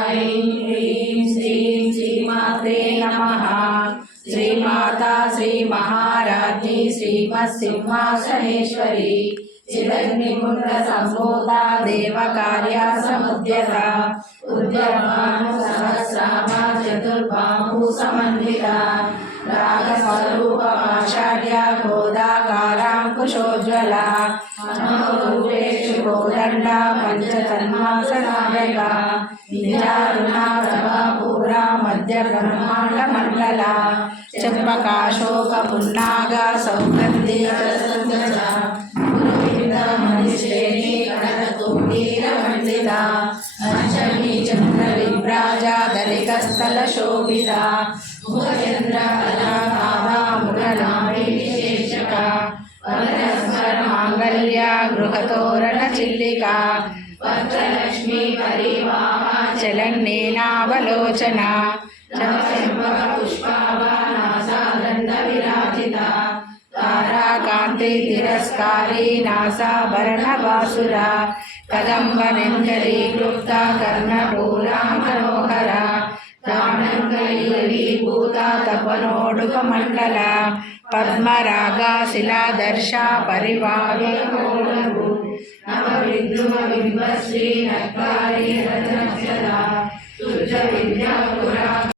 ऐं ह्रीं श्रीं श्रीमात्रे नमः। श्रीमाता श्रीमहाराज्ञी श्रीमत्सिंहासनेश्वरी चिदग्निकुण्डसम्भूता देवकार्या समुद्यता उद्यमानुसहस्रामा चतुर्बाहुसमन्विता रागस्वरूपमाचार्या गोदाकाराङ्कुशोज्ज्वला मनोरूपेषु गोदण्डा पञ्चतन्मासनायका निजारुणा प्रभापूरा मध्यब्रह्माण्डमण्डला चम्पकाशोकपुन्नागा सौगन्धिकसंज्ञा गुरुविन्दमणिश्रेणी कनकतुण्डीरमण्डिता पंचमी चन्द्रविभ्राजा दलिकस्थलशोभिता मुखचन्द्रकलाभावा मुखनाभिविशेषका परस्परमाङ्गल्या गृहतोरणचिल्लिका वज्रलक्ष्मी परिवाहा चलन्नेनावलोचना चम्पकपुष्पाभा नासादण्डविराजिता ताराकान्ति तिरस्कारी नासाभरणभासुरा कदम्बनिन्दलीकृप्ता कर्णटोला मनोहरा प्राणङ्गलीभूता तपनोडुकमण्डला पद्मरागा शिलादर्शा परिवारिकोलभु नवविद्रुमबिम्बश्री नक्कारी रजनक्षदा शुद्धविद्या